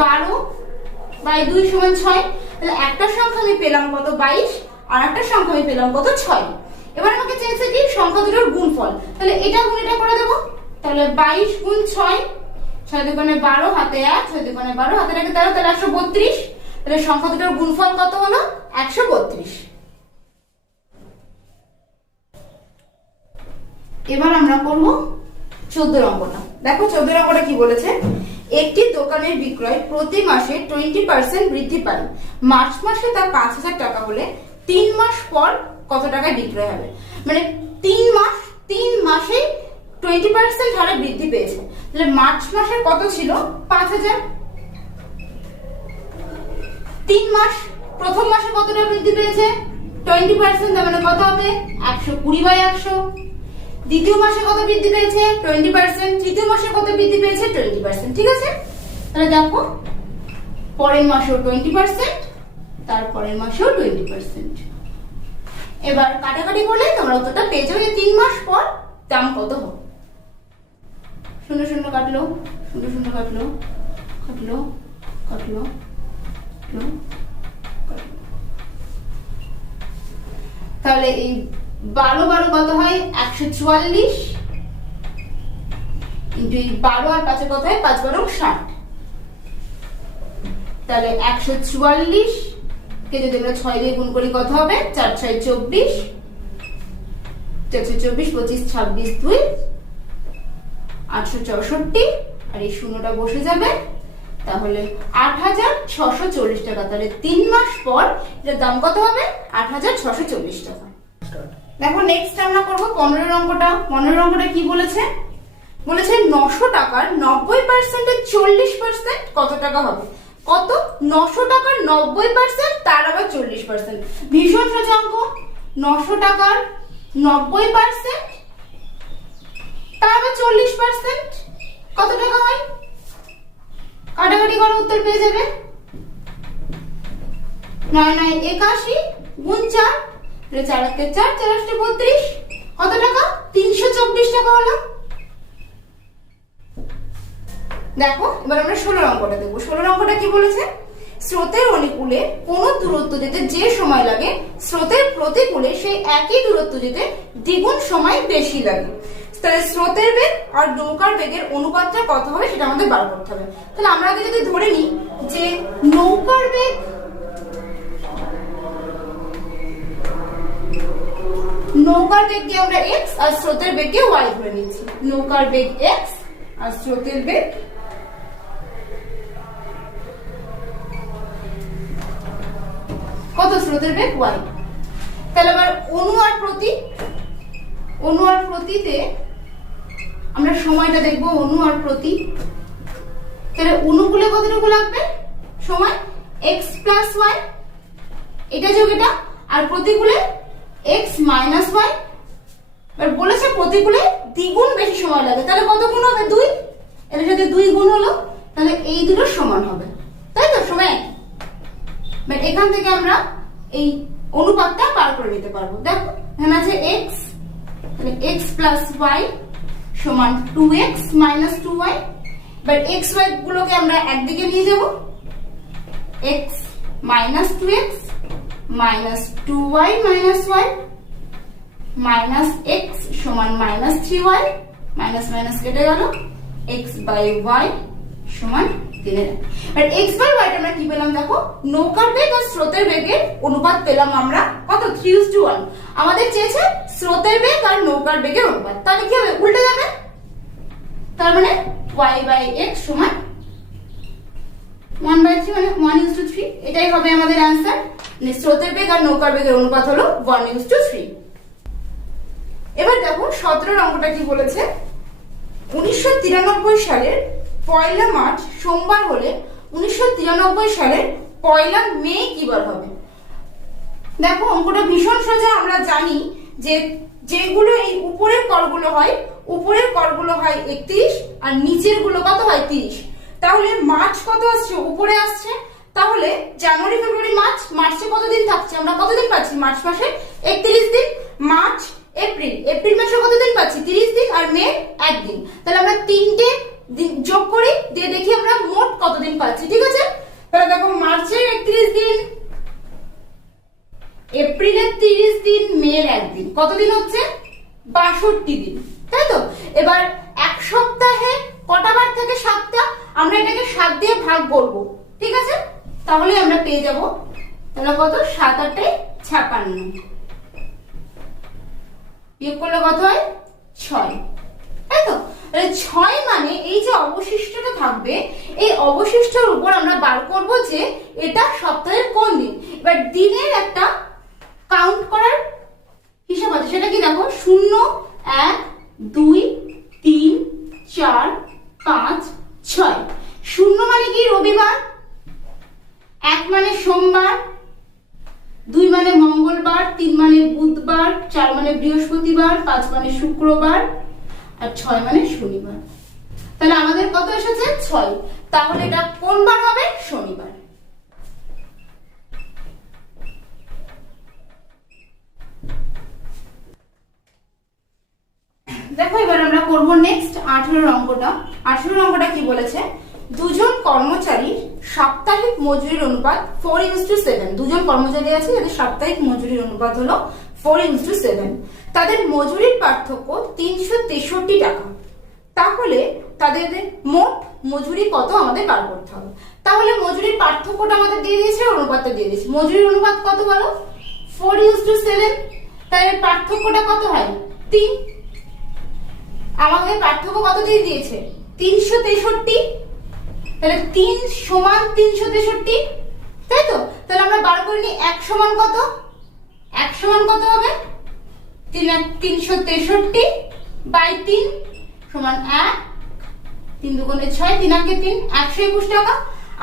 12 বাই 2 সমান 6। তাহলে একটা সংখ্যা আমি পেলাম কত, 22, আর একটা সংখ্যা আমি পেলাম কত, 6। এবার আমাকে চেয়েছে কি সংখ্যা দুটোর গুণফল, তাহলে এটা গুণ এটা করে দেব। তাহলে 22 গুণ 6, 6 দুগুণে 12 হাতে 1, 6 দুগুণে 12 হাতে 1 13, তাহলে 132। তাহলে সংখ্যা দুটোর গুণফল কত হলো, 132। এবার আমরা করব 14 অঙ্কটা। দেখো 14 অঙ্কটা কি বলেছে, একটি দোকানের বিক্রয় প্রতি মাসে 20% বৃদ্ধি পায়। মার্চ মাসে তা 5,000 টাকা হলে 3 মাস পর কত টাকায় বিক্রয় হবে। মানে 3 মাসে 20% হারে বৃদ্ধি পেয়েছে। তাহলে মার্চ মাসের কত ছিল, 5,000। 3 মাস, প্রথম মাসে কতটা বৃদ্ধি পেয়েছে, 20%, তার মানে কত হবে, 120 বাই 100। দ্বিতীয় মাসে কত বৃদ্ধি পেয়েছে, 20%। তৃতীয় মাসে কত বৃদ্ধি পেয়েছে, 20%। ঠিক আছে, তাহলে দেখো পরের মাসেও 20%, তারপরের মাসেও 20%। এবার কাটাকাটি করলে তোমরা উত্তরটা পেয়ে যাবে যে 3 মাস পর দাম কত হবে। 0 0 কাটলো, 0 0 কাটলো, কাটলো কাটলো কাটলো। তাহলে এই 12 12 কত হয়, 144, কিন্তু এই 12 আর 5 কত হয়, 5 12 60। তাহলে 144 কে যদি আমরা 6 দিয়ে গুণ করি কত হবে, 4 6 24, 424 25 26 2 864, আর এই শূন্যটা বসে যাবে। তাহলে 8,640 টাকা। তাহলে 3 মাস পর এর দাম কত হবে, 8,640 টাকা। দেখো নেক্সট আমরা করব 15 অঙ্কটা। 15 অঙ্কটা কি বলেছে, বলেছে 900 টাকার 90% এর 40% কত টাকা হবে। কত, 900 টাকার 90%, তার আবার 40%। ভীষণ সোজা অঙ্ক। 900 টাকার 90%, তার আবার 40% কত টাকা হয়, কাটাকাটি করে উত্তর পেয়ে যাবে। 9 9 81 গুণ 4, 4 1 4, 4 8 32, কত টাকা, 324 টাকা হলো। দেখো এবার আমরা 16 অঙ্কটা দেখব। 16 অঙ্কটা কি বলেছে, স্রোতের অনুকূলে কোন দূরত্ব যেতে যে সময় লাগে, স্রোতের প্রতিকূলে সেই একই দূরত্ব যেতে দ্বিগুণ সময় বেশি লাগে। তাহলে স্রোতের বেগ আর নৌকার বেগের অনুপাতটা কত হবে সেটা আমাদের বার করতে হবে। তাহলে আমরা আগে যদি ধরে নিই যে নৌকার বেগকে আমরা x আর স্রোতের বেগকে y ধরে নিচ্ছি। নৌকার বেগ x আর স্রোতের বেগ কত, স্রোতের বেগ y। তাহলে আবার অনু আর প্রতিতে আমরা সময়টা দেখবো, অনু আর প্রতি। তাহলে অনুকূলে কতটুকু লাগবে সময়, x প্লাস y, এটা যোগ এটা, আর প্রতিকূলে x মাইনাস y। এবার বলেছে প্রতিকূলে দ্বিগুণ বেশি সময় লাগে, তাহলে কত গুণ হবে, 2। এর সাথে 2 গুণ হলো, তাহলে এই দুটো সমান হবে, তাই তো, সময়। বাট এখান থেকে আমরা এই অনুপাতটা পার করে নিতে পারবো। দেখো এখানে আছে x, তাহলে x প্লাস y সমান 2x minus 2y। But x y গুলোকে আমরা একদিকে নিয়ে যাব, x minus 2x minus 2y minus y minus x সমান মাইনাস 3y, মাইনাস মাইনাস কেটে গেল, x বাই y সমান দিনের এক। আর এক্স বাই ওয়াইটা আমরা কি পেলাম দেখো, নৌকার বেগ আর স্রোতের বেগের অনুপাত পেলাম আমরা কত, 3:1। আমাদের চেয়েছে স্রোতের বেগ আর নৌকার বেগের অনুপাত, তাহলে কি হবে, উল্টে যাবে। তার মানে y বাই x সমান 1/3, মানে 1:3। এটাই হবে আমাদের অ্যান্সার। স্রোতের বেগ আর নৌকার বেগের অনুপাত হলো 1:3। এবার দেখো 17 অঙ্কটা কি বলেছে, 1993 সালের 1 মার্চ সোমবার হলে 1993 সালের 1 মে কি বার হবে। দেখো অঙ্কটা ভীষণ সোজা। আমরা জানি যে যেগুলো এই উপরের করগুলো হয়, উপরের করগুলো হয় 31 আর নিচের গুলো কত হয় 30। তাহলে মার্চ কত আসছে, উপরে আসছে, তাহলে জানুয়ারি ফেব্রুয়ারি মার্চ, মার্চে কতদিন থাকছে, আমরা কতদিন পাচ্ছি মার্চ মাসে 31 দিন। মার্চ এপ্রিল, এপ্রিল মাসে কতদিন পাচ্ছি 30 দিন, আর মে 1 দিন। তাহলে আমরা 3টে দিন যোগ করি, দিয়ে দেখি আমরা মোট কতদিন পাচ্ছি। ঠিক আছে, তাহলে দেখো মার্চের 31 দিন, এপ্রিলের 30 দিন, মের 1 দিন, কতদিন হচ্ছে 62 দিন, তাই তো। এবার এক সপ্তাহে কটা বার থেকে 7টা, আমরা এটাকে 7 দিয়ে ভাগ করব, ঠিক আছে, তাহলে আমরা পেয়ে যাব, তাহলে কত, 7 8 56, বিয়োগ করলে কত হয় 6, তাই তো। তাহলে 6 মানে এই যে অবশিষ্টটা থাকবে, এই অবশিষ্টের উপর আমরা বার করব যে এটা সপ্তাহের কোন দিন। এবার দিনের একটা কাউন্ট করার হিসাব আছে, সেটা কি দেখো, 0 1 2 3 4 5 6। 0 মানে কি রবিবার, 1 মানে সোমবার, 2 মানে মঙ্গলবার, 3 মানে বুধবার, 4 মানে বৃহস্পতিবার, 5 মানে শুক্রবার, আর 6 মানে শনিবার। তাহলে আমাদের কত এসেছে 6, তাহলে এটা কোন বার হবে, শনিবার। দেখো এবার আমরা করব নেক্সট 18 অঙ্কটা। 18 অঙ্কটা কি বলেছে, দুজন কর্মচারীর সাপ্তাহিক মজুরির অনুপাত 4:7। দুজন কর্মচারী আছে যাদের সাপ্তাহিক মজুরির অনুপাত হলো 4:7। তাদের মজুরির পার্থক্য 363 টাকা। তাহলে তাদের মোট মজুরি কত আমাদের বার করতে হবে। তাহলে মজুরির পার্থক্যটা আমাদের দিয়ে দিয়েছে, অনুপাতটা দিয়ে দিয়েছে। মজুরির অনুপাত কত বলো, 4:7। তাহলে পার্থক্যটা কত হয় 3। আমাদের পার্থক্য কত দিয়ে দিয়েছে 363। তাহলে 3 সমান 363, তাই তো। তাহলে আমরা বার করে নিই 1 সমান কত, 1 সমান কত হবে 363 বাই 3 সমান 1, 3 দুগুণে 6, 3 আগে 3, 121 টাকা।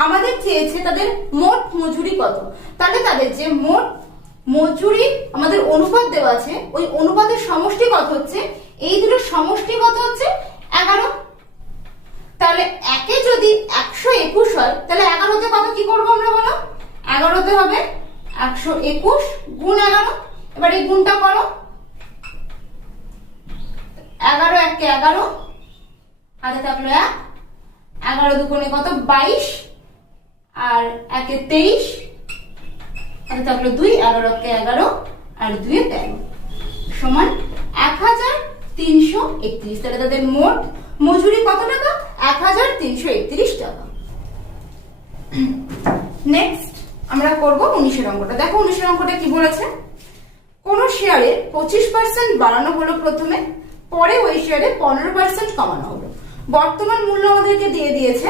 আমাদের চেয়েছে তাদের মোট মজুরি কত। তাহলে তাদের যে মোট মজুরি আমাদের অনুপাত দেওয়া আছে, ওই অনুপাতের সমষ্টি কত হচ্ছে, এই দুটোর সমষ্টি কত হচ্ছে 11। তাহলে একে যদি 121 হয়, তাহলে 11তে কত কি করবো আমরা বলো, 11তে হবে 121 গুণ 11। এবার এই গুণটা করো, 11 1 11, হাতে থাকলো 1, 11 দুগুণে কত 22, আর 1 23, হাতে থাকলো 2, 11 1 11, আর 2 13 সমান 1331। তাহলে তাদের মোট মজুরি কত টাকা, 1331 টাকা। নেক্সট আমরা করব 19 অঙ্কটা। দেখো 19 অঙ্কটা কি বলেছে, কোন শেয়ারে 25% বাড়ানো হলো প্রথমে, পরে ওই শেয়ারে 15% কমানো হলো। বর্তমান মূল্য আমাদেরকে দিয়ে দিয়েছে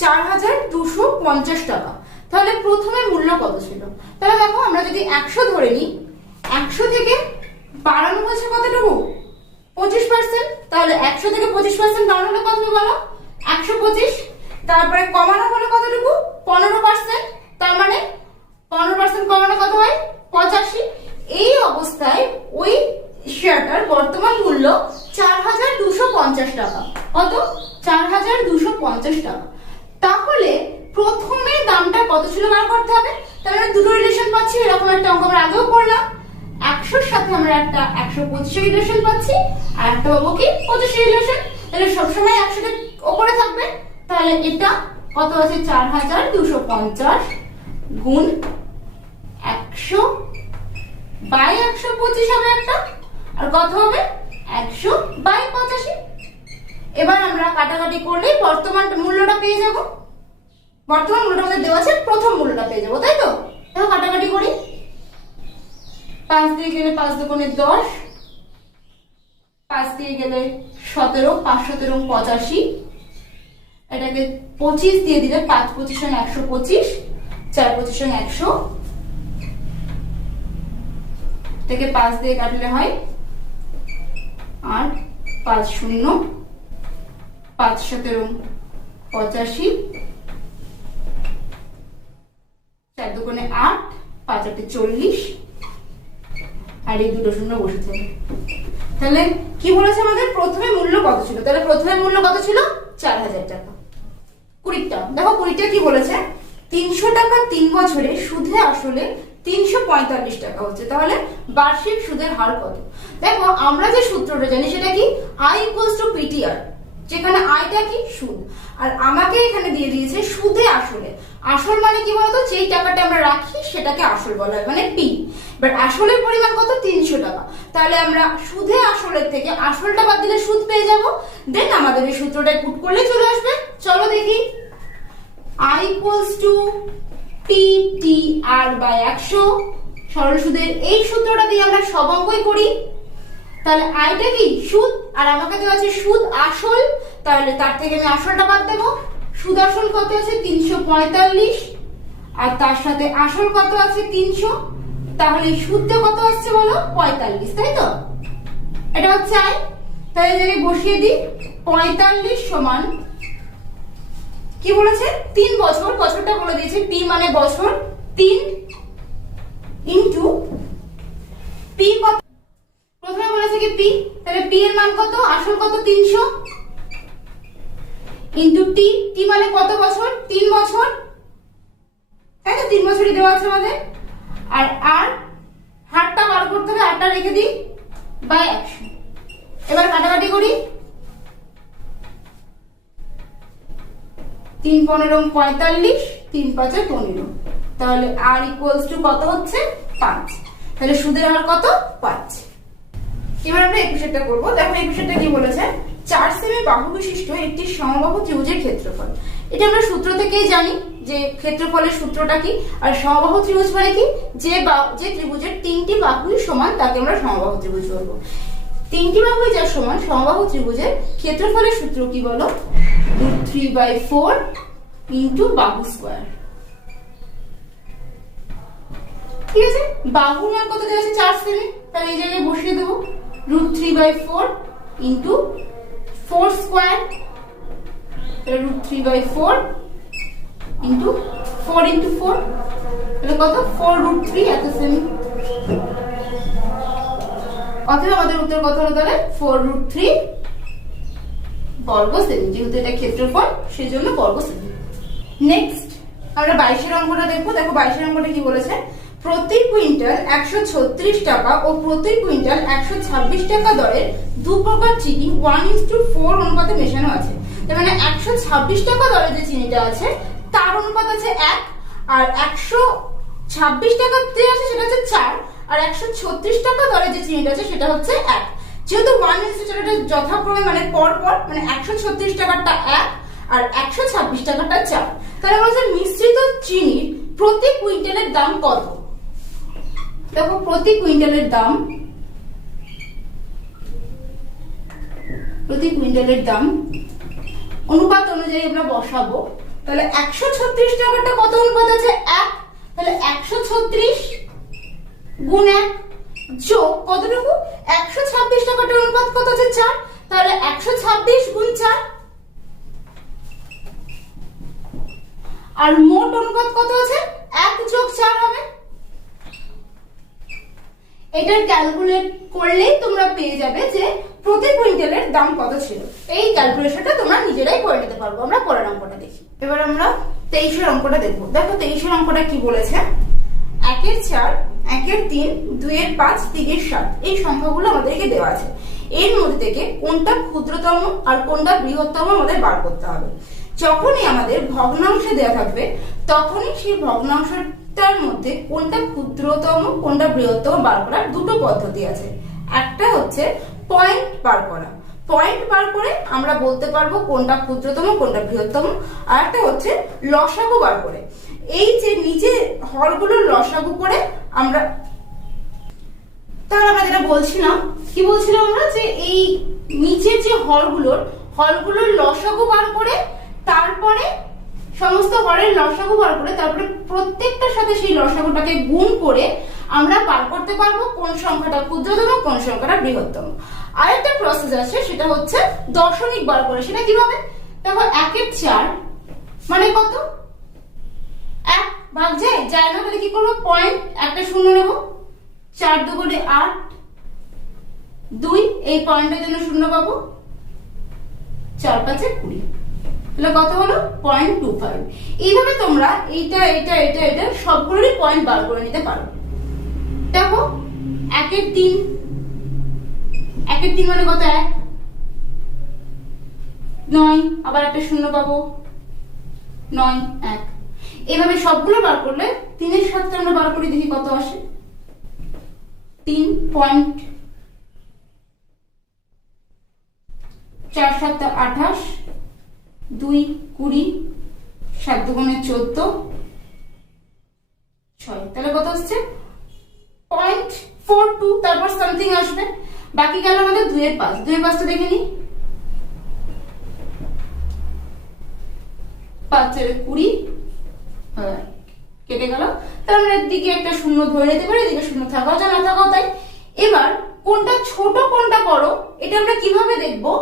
4250 টাকা। তাহলে প্রথমে মূল্য কত ছিল। তাহলে দেখো আমরা যদি 100 ধরে নিই, 100 থেকে বাড়ানো হয়েছে কতটুকু 25%। তাহলে 100 থেকে 25% বাড়ানো হলো কত বলো 125। তারপরে কমানো হলো কতটুকু 15%। তার মানে 15% কমানো কত হয় 85। এই অবস্থায় ওই শেয়ারটার বর্তমান মূল্য 4250 টাকা। কত 4250 টাকা। তাহলে প্রথমে দামটা কত ছিল বার করতে হবে। তাহলে দুটো রিলেশন পাচ্ছি, এরকম একটা অঙ্ক আমরা আগেও করলাম। 100-র সাথে আমরা একটা 125 রিলেশন পাচ্ছি, আর একটা পাবো কি 25 রিলেশন। তাহলে সবসময় 100 এর উপরে থাকবে। তাহলে এটা কত আছে 4250 গুণ 100 বাই 125 হবে একটা, আর কত হবে 100 বাই 85। এবার আমরা কাটাকাটি করলে বর্তমান মূল্যটা পেয়ে যাব। বর্তমান মূল্যটা আমাদের দেওয়া আছে, প্রথম মূল্যটা পেয়ে যাবো, তাই তো? দেখো কাটাকাটি করি, 5 দিয়ে গেলে 5 দুগুণে 10, 5 দিয়ে গেলে 17, 5 17 85, এটাকে 25 দিয়ে দিলে 5 25 125, 4 25 100, এটাকে 5 দিয়ে কাটলে হয় 8, 5 0, 5 17 85, 4 দুগুণে 8, 5 8 40, আর এই দুটো শূন্য বসে থাকে। তাহলে কি বলেছে আমাদের? প্রথমে মূল্য কত ছিল? তাহলে প্রথমে মূল্য কত ছিল? 4000 টাকা। 20টা দেখো, 20টা কি বলেছে? 300 টাকা 3 বছরে সুদে আসলে 345 টাকা হচ্ছে। তাহলে বার্ষিক সুদের হার কত? দেখো আমরা যে সূত্রটা জানি সেটা কি? I equals to PTR, যেখানে আইটা কি? সুদ, আর আমাকে এখানে দিয়ে দিয়েছে সুদে আসলে। আসল মানে কি বলতো? যেই টাকাটা আমরা রাখি সেটাকে আসল বলা হয়, মানে পি। বাট আসলের পরিমাণ কত? 300 টাকা। তাহলে আমরা সুদে আসলের থেকে আসলটা বাদ দিলে সুদ পেয়ে যাব। দেন আমাদের এই সূত্রটা পুট করলে চলে আসবে। চলো দেখি, I equals to PTR by 100, সরল সুদের এই সূত্রটা দিয়ে আমরা সব অঙ্কই করি। তাহলে আইটা কি? সুদ, আর আমাকে দেওয়া আছে সুদ আসল, তাহলে তার থেকে আমি আসলটা বাদ দেবো। সুদ আসল কত আছে? 345, আর তার সাথে আসল কত আছে? 300, তাহলে সুদটা কত আসছে বলো? 45, তাই তো? এটা হচ্ছে আই, তাই জায়গায় বসিয়ে দিই। 45 সমান কি বলেছে? 3 বছর, বছরটা বলে দিয়েছে, পি মানে বছর, 3 ইনটু পি কত? প্রথমে বলেছে কি পি, তাহলে পি এর মান কত? আসল কত? 300 ইনটু টি, টি মানে কত বছর? 3 বছর, তাই তো? 3 বছরই দেওয়া আছে আমাদের। আর আর হারটা বার করতে হবে, আরটা রেখে দিই বাই 100। এবার কাটাকাটি করি, 3 15 45, 3 5 15, তাহলে আর ইকুয়ালস টু কত হচ্ছে? 5। তাহলে সুদের হার কত? 5। এবার আমরা 21টা করব। দেখো 21টা কি বলেছে? 4 সেমি বাহু বিশিষ্ট একটি সমবাহু ত্রিভুজের ক্ষেত্রফল। এটা আমরা সূত্র থেকেই জানি যে ক্ষেত্রফলের সূত্রটা কি। আর সমবাহু ত্রিভুজ মানে কি? যে ত্রিভুজের 3টি বাহুই সমান তাকে আমরা সমবাহু ত্রিভুজ বলবো। 3টি বাহুই যা সমান সমবাহু ত্রিভুজের ক্ষেত্রফলের সূত্র কি বলো? √3/4 ইনটু বাহু স্কয়ার। ঠিক আছে, বাহুর মান কত দেওয়া আছে? 4 সেমি, তাহলে এই জায়গায় বসিয়ে দেবো √3/4 ইনটু 4 স্কয়ার, √3/4 ইনটু 4 ইনটু 4, তাহলে কত? 4√3 এত সেমি। অতএব আমাদের উত্তর কত হলো? তাহলে 4√3 বর্গ সেমি, যেহেতু এটা ক্ষেত্রফল সেই জন্য বর্গ সেমি। নেক্সট আমরা 22 অঙ্কটা দেখবো। দেখো 22 অঙ্কটা কি বলেছে? প্রতি কুইন্টাল 136 টাকা ও প্রতি কুইন্টাল 126 টাকা দরের দু প্রকার চিনি 1:4 অনুপাতে মেশানো আছে। তার মানে 126 টাকা দরের যে চিনিটা আছে তার অনুপাত আছে 1, আর 126 টাকাতে আছে সেটা হচ্ছে 4, আর 136 টাকা দরের যে চিনিটা আছে সেটা হচ্ছে 1। যেহেতু 1:4 এটা যথাক্রমে মানে পর পর, মানে 136 টাকাটা 1 আর 126 টাকাটা 4। তাহলে বলছে মিশ্রিত চিনির প্রতি কুইন্টালের দাম কত? দেখো প্রতি কুইন্টালের দাম অনুপাত অনুযায়ী আমরা বসাবো। তাহলে 136 টাকাটা কত অনুপাত আছে? 1, তাহলে 136 গুণ 1 যোগ কতটুকু? 126 টাকাটার অনুপাত কত আছে? 4, তাহলে 126 গুণ 4, আর মোট অনুপাত কত আছে? 1 যোগ 4 হবে। এটার ক্যালকুলেট করলেই তোমরা পেয়ে যাবে যে প্রতি কুইন্টালের দাম কত ছিল। এই ক্যালকুলেশনটা তোমরা নিজেরাই করে নিতে পারবো। আমরা পরের অঙ্কটা দেখি। এবার আমরা 23 অঙ্কটা দেখবো। দেখো 23 অঙ্কটা কি বলেছে? 1 এর 4, 1 এর 3, 2 এর 5, 3 এর 7 এই সংখ্যাগুলো আমাদেরকে দেওয়া আছে। এর মধ্যে থেকে কোনটা ক্ষুদ্রতম আর কোনটা বৃহত্তম আমাদের বার করতে হবে। যখনই আমাদের ভগ্নাংশ দেওয়া থাকবে তখনই সেই ভগ্নাংশটার মধ্যে কোনটা ক্ষুদ্রতম কোনটা বৃহত্তম বার করার দুটো পদ্ধতি আছে। একটা হচ্ছে পয়েন্ট বার করা। পয়েন্ট বার করে আমরা বলতে পারবো কোনটা ক্ষুদ্রতম কোনটা বৃহত্তম। আর একটা হচ্ছে লসাগু বার করে, এই যে নিচে হরগুলোর লসাগু করে আমরা, তাহলে আমরা যেটা বলছিলাম, কি বলছিলাম আমরা, যে এই নিচের যে হরগুলোর লসাগু বার করে, তারপরে সমস্ত হরের লসাগু বার করে, তারপরে প্রত্যেকটার সাথে সেই লসাগুটাকে গুণ করে আমরা বার করতে পারবো কোন সংখ্যাটা ক্ষুদ্রতম কোন সংখ্যাটা বৃহত্তম। আরেকটা প্রসেস আছে, সেটা হচ্ছে দশমিক বার করে। সেটা কিভাবে? দেখো 1/4 মানে কত? 1 ভাগ যায় না, তাহলে কি করবো? পয়েন্ট একটা শূন্য নেব, 4 দুগুণে 8, 2 এই পয়েন্টের জন্য শূন্য পাবো, 4 5 20, তাহলে কত হলো? 0.25। এইভাবে তোমরা এইটা এটা এটা এটা সবগুলোরই পয়েন্ট বার করে নিতে পারো। দেখো 1/3, 1/3 মানে কত? 1, 9 আবার একটা শূন্য পাবো, 9 1। এইভাবে সবগুলো বার করলে 3 এর সাথে আমরা বার করি, দেখি কত আসে। 3 পয়েন্ট 4 7 28, 2 20, 7 দুগুণে 14, 6, তাহলে কত হচ্ছে? 0.42। তারপর সামথিং আসবে, বাকি গেল আমাদের 2 এর 5। 2 এর 5 তো দেখে নি, 5 এর 20 কেটে গেল। তার আমরা দিকে একটা শূন্য ধরে নিতে পারি, এদিকে শূন্য থাকাও যায় না থাকাও তাই। এবার কোনটা ছোট কোনটা বড় এটা আমরা কিভাবে দেখবো?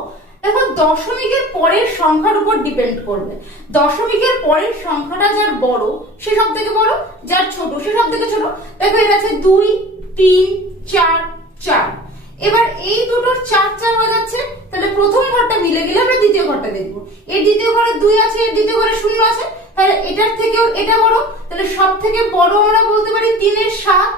দেখো দশমিকের পরের সংখ্যার উপর ডিপেন্ড করবে। দশমিকের পরের সংখ্যাটা যার বড় সে সব থেকে বড়, যার ছোট সে সব থেকে ছোট। দেখো এর আছে 2 3 4 4। এবার এই দুটোর 4 4 হয়ে যাচ্ছে, তাহলে প্রথম ঘরটা মিলে গেলে আমরা দ্বিতীয় ঘরটা দেখবো। এর দ্বিতীয় ঘরে 2 আছে, এর দ্বিতীয় ঘরে 0 আছে, তাহলে এটার থেকেও এটা বড়, তাহলে সব থেকে বড় আমরা বলতে পারি 3 এর 7।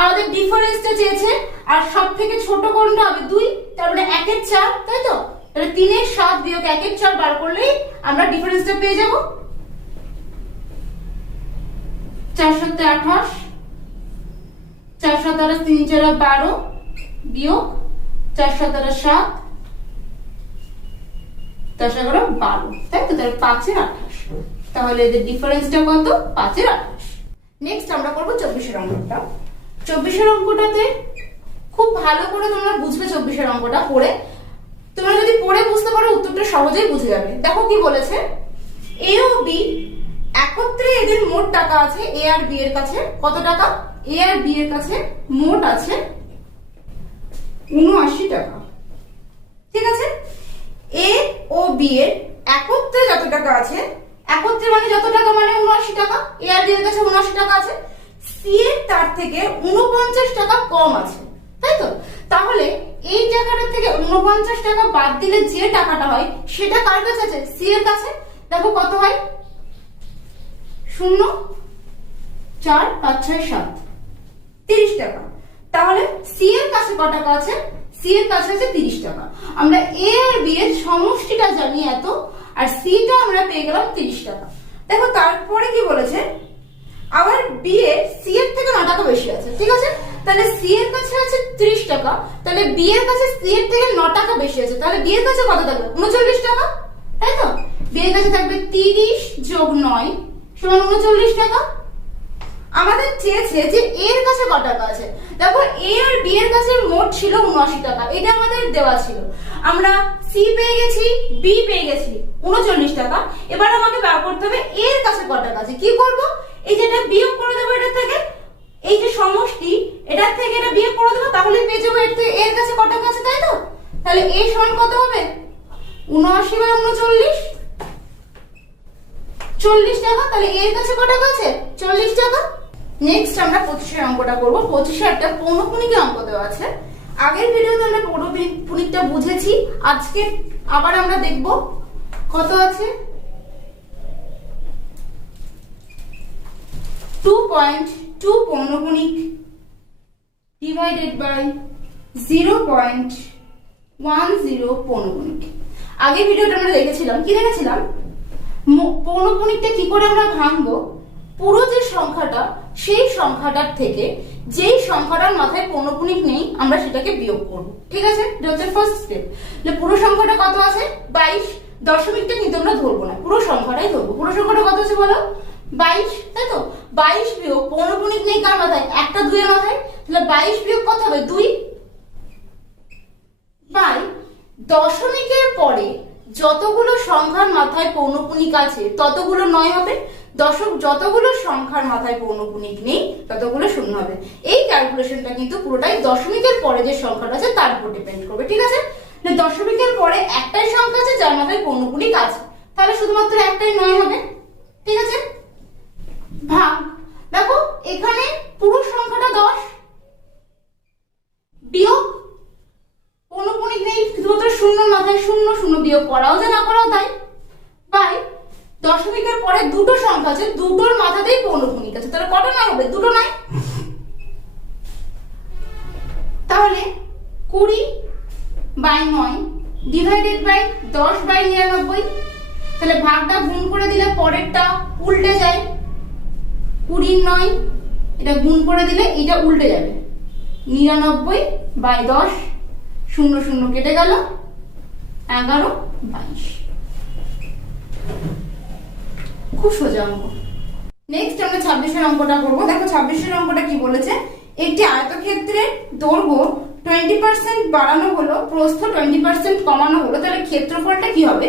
আমাদের ডিফারেন্সটা চেয়েছে, আর সব থেকে ছোট কোনটা হবে? 2, তারপরে 1 এর 4, তাই তো? তাহলে 3 এর 7 বিয়োগ 1 এর 4 বার করলেই আমরা ডিফারেন্সটা পেয়ে যাব। 4 7 28, 4 7 3 4 12 বিয়োগ 4 7 7, 4 11 12, তাই তো? তাহলে 5 এর 28। তাহলে এদের ডিফারেন্সটা কত? 5 এর 28। নেক্সট আমরা করব 24 এর অঙ্কটা। 24 এর অঙ্কটাতে খুব ভালো করে তোমরা বুঝবে। 24 এর অঙ্কটা পড়ে, তোমরা যদি পড়ে বুঝতে পারো উত্তরটা সহজেই বুঝে যাবে। দেখো কি বলেছে, এ ও বি একত্রে এদের মোট টাকা আছে, এ আর বি এর কাছে কত টাকা? এ আর বি এর কাছে মোট আছে 79 টাকা, ঠিক আছে? এ ও বি এর একত্রে যত টাকা আছে, একত্রে মানে যত টাকা মানে 79 টাকা, এ আর বি এর কাছে 79 টাকা আছে, সি এর তার থেকে 49 টাকা কম আছে, তাই তো? তাহলে এই টাকাটা থেকে 49 টাকা বাদ দিলে যে টাকাটা হয় সেটা কার কাছে আছে? সি এর কাছে। দেখো কত হয়? 0 4 5 6 7, 30 টাকা। তাহলে সি এর কাছে কত টাকা আছে? সি এর কাছে আছে 30 টাকা। আমরা এ আর বি এর সমষ্টিটা জানি এত, আর সি টা আমরা পেয়ে গেলাম 30 টাকা। দেখো তারপরে কি বলেছে, আবার বি এর সি এর থেকে 9 টাকা বেশি আছে, ঠিক আছে? তাহলে সি এর কাছে আছে 30 টাকা, তাহলে বি এর কাছে সি এর থেকে 9 টাকা বেশি আছে, তাহলে বি এর কাছে কত থাকবে? 39 টাকা, তাই তো? বি এর কাছে থাকবে 30 যোগ 9 সমান 39 টাকা। আমাদের চেয়েছে যে এর কাছে কত টাকা আছে। দেখো এ আর বি এর কাছে মোট ছিল 79 টাকা, এটা আমাদের দেওয়া ছিল। আমরা সি পেয়ে গেছি, বি পেয়ে গেছি 39 টাকা। এবার আমাকে বার করতে হবে এর কাছে কত টাকা আছে। কি করব? এই যে এটা বিয়োগ করে দেবো এটার থেকে, এই যে সমষ্টি এটার থেকে এটা বিয়োগ করে দেবো, তাহলে পেয়ে যাবো এর কাছে কত টাকা আছে, তাই তো? তাহলে এ সমান কত হবে? 79 বাই 39, 40 টাকা। তাহলে এর কাছে কত টাকা আছে? 40 টাকা। নেক্সট আমরা 25 এর অঙ্কটা করব। 25 এ একটা পৌনঃপুনিক অঙ্ক দেওয়া আছে। আগের ভিডিওতে আমরা পৌনঃপুনিকটা বুঝেছি, আজকে আবার আমরা দেখব কত আছে। 2.2 পৌনঃপুনিক ডিভাইডেড বাই 0.10 পৌনঃপুনিক। আগের ভিডিওটা আমরা দেখেছিলাম, কি দেখেছিলাম? পৌনঃপুনিকটা কি করে আমরা ভাঙবো, পুরো যে সংখ্যাটা সেই সংখ্যাটার থেকে যেই সংখ্যাটার মাথায় পৌনঃপুনিক নেই আমরা সেটাকে বিয়োগ করব। ঠিক আছে, এটা হচ্ছে ফার্স্ট স্টেপ। পুরো সংখ্যাটা কত আছে? 22। দশমিকটা কিন্তু আমরা ধরবো না, পুরো সংখ্যাটাই ধরবো। পুরো সংখ্যাটা কত আছে বলো? 22, তাই তো? 22 বিয়োগ পৌনঃপুনিক নেই কার মাথায়? একটা 2 এর মাথায়। তাহলে 22 বিয়োগ কত হবে? 2 বাই দশমিকের পরে যতগুলো সংখ্যার মাথায় পৌনঃপুনিক আছে ততগুলো 9 হবে। যতগুলো সংখ্যার মাথায় পৌনঃপুনিক নেই ততগুলো 0 হবে। এই ক্যালকুলেশনটা কিন্তু পুরোটাই দশমিকের পরে যে সংখ্যাটা আছে তার উপর ডিপেন্ড করবে। ঠিক আছে, দশমিকের পরে একটাই সংখ্যা আছে যার মাথায় পৌনঃপুনিক আছে, তাহলে শুধুমাত্র একটাই 9 হবে। ঠিক আছে, ভাগ, দেখো এখানে পুরো সংখ্যাটা 10 বিয়োগ পৌনঃপুনিক নেই, শুধুমাত্র 0 মাথায় 0, 0 বিয়োগ করাও যায় না করাও তাই, বাই দশমিকের পরে দুটো সংখ্যা আছে, দুটোর মাথাতেই পৌনঃপুনিক আছে, তাহলে কটা 9 হবে? দুটো 9। তাহলে 20/9 ডিভাইডেড বাই 10/99। তাহলে ভাগটা গুণ করে দিলে পরেরটা উল্টে যায়, 20/9 এটা গুণ করে দিলে এটা উল্টে যাবে, 99/10, 0 0 কেটে গেল, 11/22। খুব সোজা অঙ্ক। নেক্সট আমরা 26 অঙ্কটা করবো। দেখো 26 অঙ্কটা কি বলেছে? একটি আয়তক্ষেত্রের দৈর্ঘ্য 20% বাড়ানো হলো, প্রস্থ 20% কমানো হলো, তাহলে ক্ষেত্রফলটা কি হবে?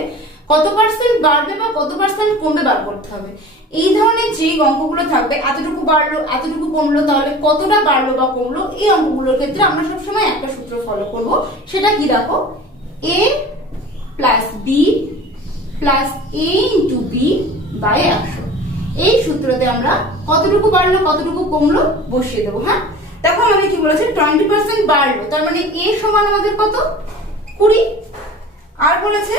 কত পার্সেন্ট বাড়বে বা কত পার্সেন্ট কমবে বার করতে হবে। এই ধরনের যে অঙ্কগুলো থাকবে, এতটুকু বাড়লো এতটুকু কমলো, তাহলে কতটা বাড়লো বা কমলো, এই অঙ্কগুলোর ক্ষেত্রে আমরা সবসময় একটা সূত্র ফলো করব। সেটা কি? দেখো a plus B plus a into B by 100। এই সূত্রতে আমরা কতটুকু বাড়লো কতটুকু কমলো বসিয়ে দেবো। হ্যাঁ, দেখো আমাদের কি বলেছে? 20% বাড়লো, তার মানে a সমান আমাদের কত? 20। আর বলেছে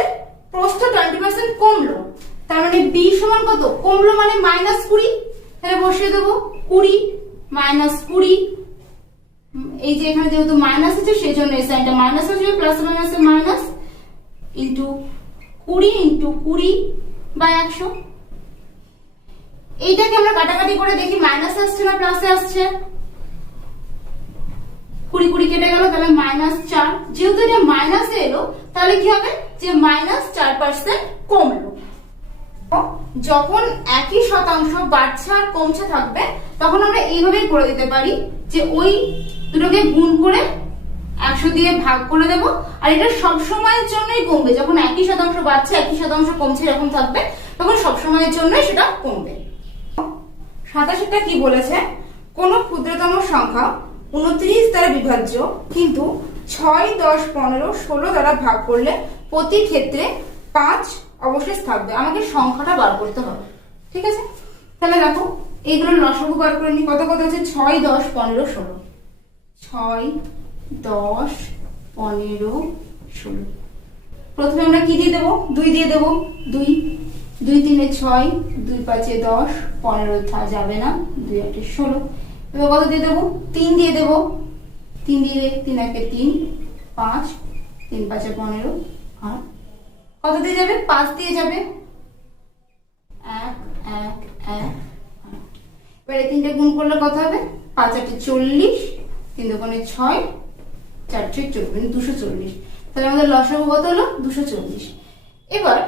প্রস্থ 20% কমলো, তার মানে b সমান কত? কমলো মানে -20। তাহলে বসিয়ে দেবো 20 - 20। এই যে এখানে যেহেতু মাইনাস আছে সেই জন্য এই সাইনটা মাইনাস হয়ে যাবে, প্লাস মাইনাসে মাইনাস, ইন্টু 20 ইন্টু 20/100। এইটাকে আমরা কাটাকাটি করে দেখি মাইনাস আসছে না প্লাসে আসছে। 20 20 কেটে গেল, তাহলে -4। যেহেতু এটা মাইনাসে এলো তাহলে কি হবে? যে -4% কমলো। যখন একই শতাংশ বাড়ছে আর কমছে থাকবে তখন আমরা এইভাবেই করে দিতে পারি যে ওই দুটোকে গুণ করে 100 দিয়ে ভাগ করে দেব, আর এটা সব সময়ের জন্যই কমবে। যখন একই শতাংশ বাড়ছে একই শতাংশ কমছে এরকম থাকবে তখন সব সময়ের জন্যই সেটা কমবে। 27টা কি বলেছে? কোন ক্ষুদ্রতম সংখ্যা 29 দ্বারা বিভাজ্য কিন্তু 6, 10, 15, 16 দ্বারা ভাগ করলে প্রতি ক্ষেত্রে 5 অবশেষ থাকবে। আমাকে সংখ্যাটা বার করতে হবে। ঠিক আছে, তাহলে দেখো এইগুলো লসাগু বার করে নি। কত কত আছে? 6, 10, 15, 16। 6, 10, 15, 16। প্রথমে আমরা কি দিয়ে দেবো? 2 দিয়ে দেবো। 2 2 3 6, 2 5 10, 15 যাবে না, 2 8 16। এবার কত দিয়ে দেবো? 3 দিয়ে দেবো। 3 দিয়ে 3 1 3, 5 3 5 15। আর কত দিয়ে যাবে? 5 দিয়ে যাবে। 1 1 1 8। এবারে 3টে গুণ করলে কত হবে? 5 8 40, 3 2 6, 4 6 24, 240। তাহলে আমাদের লসাগু কত হলো? 240। এবার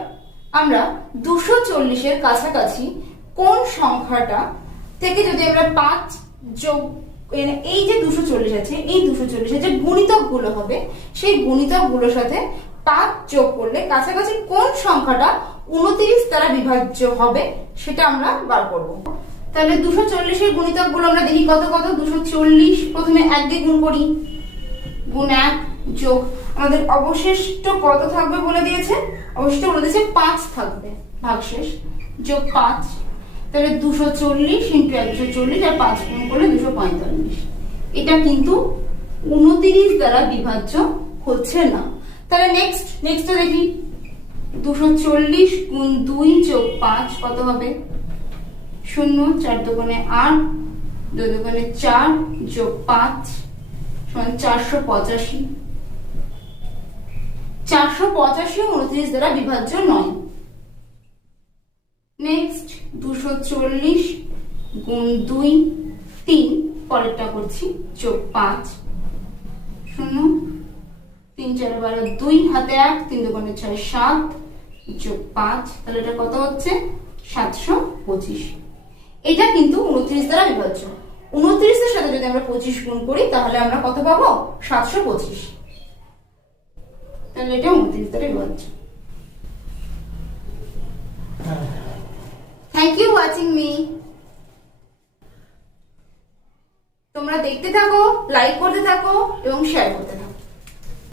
আমরা 240 এর কাছাকাছি কোন সংখ্যাটা থেকে যদি আমরা 5 যোগ, এই যে 240 আছে এই 240 এর যে গুণিতক গুলো হবে সেই গুণিতক গুলোর সাথে 5 যোগ করলে কাছাকাছি কোন সংখ্যাটা 29 দ্বারা বিভাজ্য হবে সেটা আমরা বার করব। তাহলে 240 এর গুণিতক গুলো আমরা দেখি কত কত। 240 প্রথমে 1 দিয়ে গুণ করি, গুণ 1 যোগ আমাদের অবশিষ্ট কত থাকবে বলে দিয়েছে? অবশিষ্ট বলে দিয়েছে 5 থাকবে, ভাগশেষ যোগ 5। তাহলে 240 ইন্টু 140 আর 5 গুণ করলে 245। এটা কিন্তু 29 দ্বারা বিভাজ্য হচ্ছে না। তাহলে নেক্সট দেখি 240 গুণ 2 যোগ 5 কত হবে? 0 4 দুগুণে 8, 2 দুগুণে 4 যোগ 5 সমান 485। 485 29 দ্বারা বিভাজ্য নয়। নেক্সট 240 গুণ 2 3 পরেরটা করছি, যোগ 5 শূন্য 3 4 12 2 হাতে 1 3 দুগুণে 6 7 যোগ 5, তাহলে এটা কত হচ্ছে 725। এটা কিন্তু 29 দ্বারা বিভাজ্য। 29 এর সাথে যদি আমরা 25 গুণ করি তাহলে আমরা কত পাবো 725, তাহলে এটা 29 দ্বারা বিভাজ্য। Thank you watching me. তোমরা দেখতে থাকো, লাইক করতে থাকো এবং শেয়ার করতে থাকো।